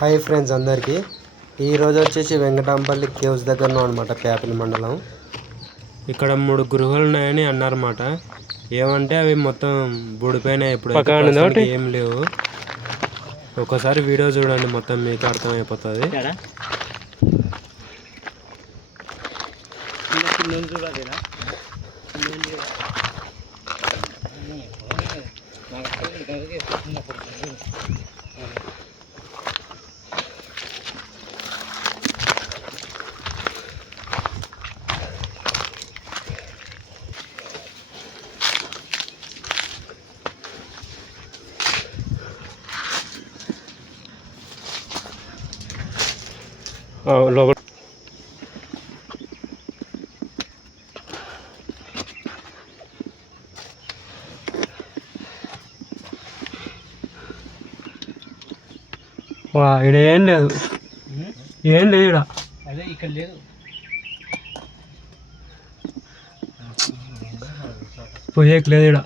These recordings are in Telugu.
హాయ్ ఫ్రెండ్స్ అందరికీ. ఈరోజు వచ్చేసి వెంకటాంపల్లి కేవ్స్ దగ్గర అనమాట పేపలి మండలం. ఇక్కడ మూడు గృహాలు ఉన్నాయని అన్నారన్నమాట. ఏమంటే అవి మొత్తం బూడిపోయినాయి ఇప్పుడు ఏం లేవు. ఒకసారి వీడియో చూడండి మొత్తం మీకు అర్థమైపోతుంది. లోపల. వా ఇక్కడ ఏం లేదు. ఏం లేదు ఇక్కడ అదే ఇక్కడ లేదు. పోయేకి లేదు ఇక్కడ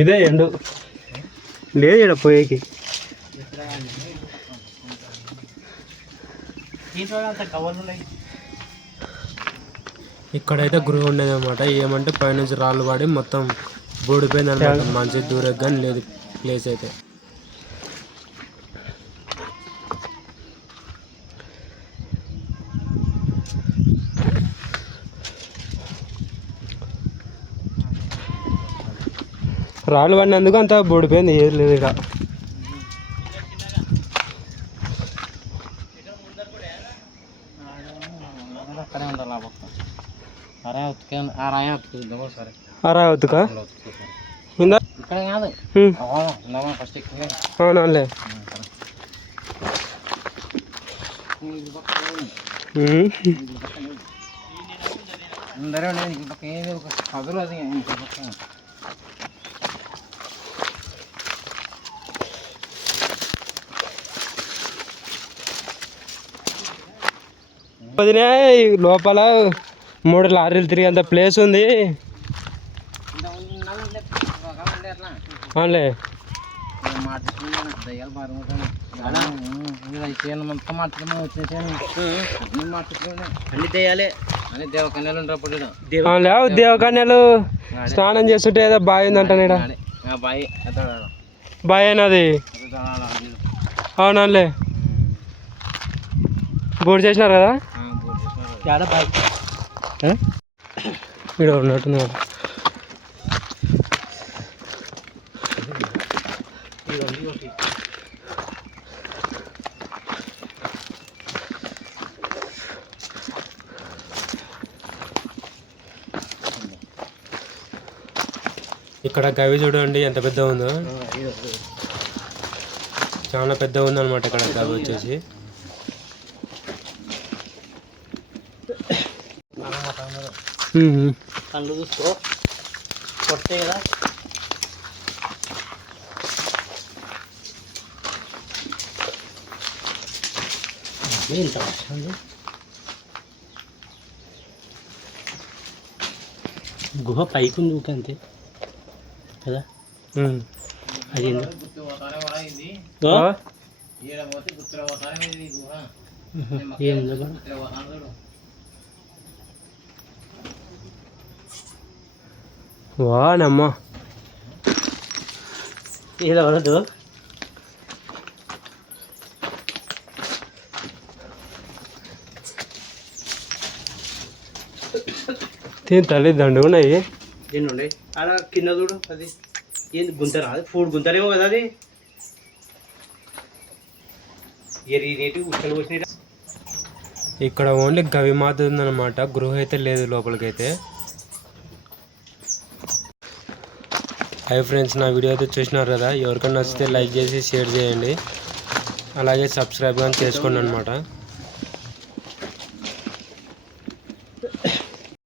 ఇదే ఎండు. లేదు ఇక్కడ పోయేకి దీంట్లో అంత కవర్లు ఉన్నాయి ఇక్కడైతే గృహ ఉండేది అనమాట ఏమంటే పైనుంచి రాళ్ళు పడి మొత్తం బూడిపోయింది అనమాట మంచి దూరం కానీ లేదు ప్లేస్ అయితే. రాళ్ళు పడినందుకు అంత బూడిపోయింది. ఏది లేదు ఇక్కడ ఒక కదులు అది ఈ పక్క వదినే ఈ లోపల మూడు లారీలు తిరిగేంత ప్లేస్ ఉంది. అవునులే. అన్ని దేవకన్యలు స్నానం చేస్తుంటే ఏదో బావి ఉందంట నీడ. బాయి బావి అయినది ఎత్తాడు బోర్డు చేసినారు కదా? ఇక్కడ ఉన్నట్టుంది కదా. ఇక్కడ గవి చూడండి ఎంత పెద్ద ఉందో. చాలా పెద్ద ఉంది అనమాట ఇక్కడ గవి వచ్చేసి. కళ్ళు చూసుకో. కొట్టే కదా. ఎంత వస్తుంది గుహ పైకి ఉంది అంతే. కదా. అది ఆ? ఏముందో వానమ్మా. ఏదో వరదు. దీని తల్లి దండుకున్నాయి ఎన్ని ఉన్నాయి ఆడ కింద చూడు అది. ఏంది గుంత రాదు ఫుడ్ గుంతలేమో కదా అది. ఎరి నీటి ఉచ్చలు ఇక్కడ ఓన్లీ గవి మాత్రం ఉందన్నమాట. గృహ అయితే లేదు లోపలికైతే. హాయ్ ఫ్రెండ్స్ నా వీడియో అయితే చూసినారు కదా? ఎవరికైనా నచ్చితే లైక్ చేసి షేర్ చేయండి. అలాగే సబ్స్క్రైబ్ కానీ చేసుకోండి అనమాట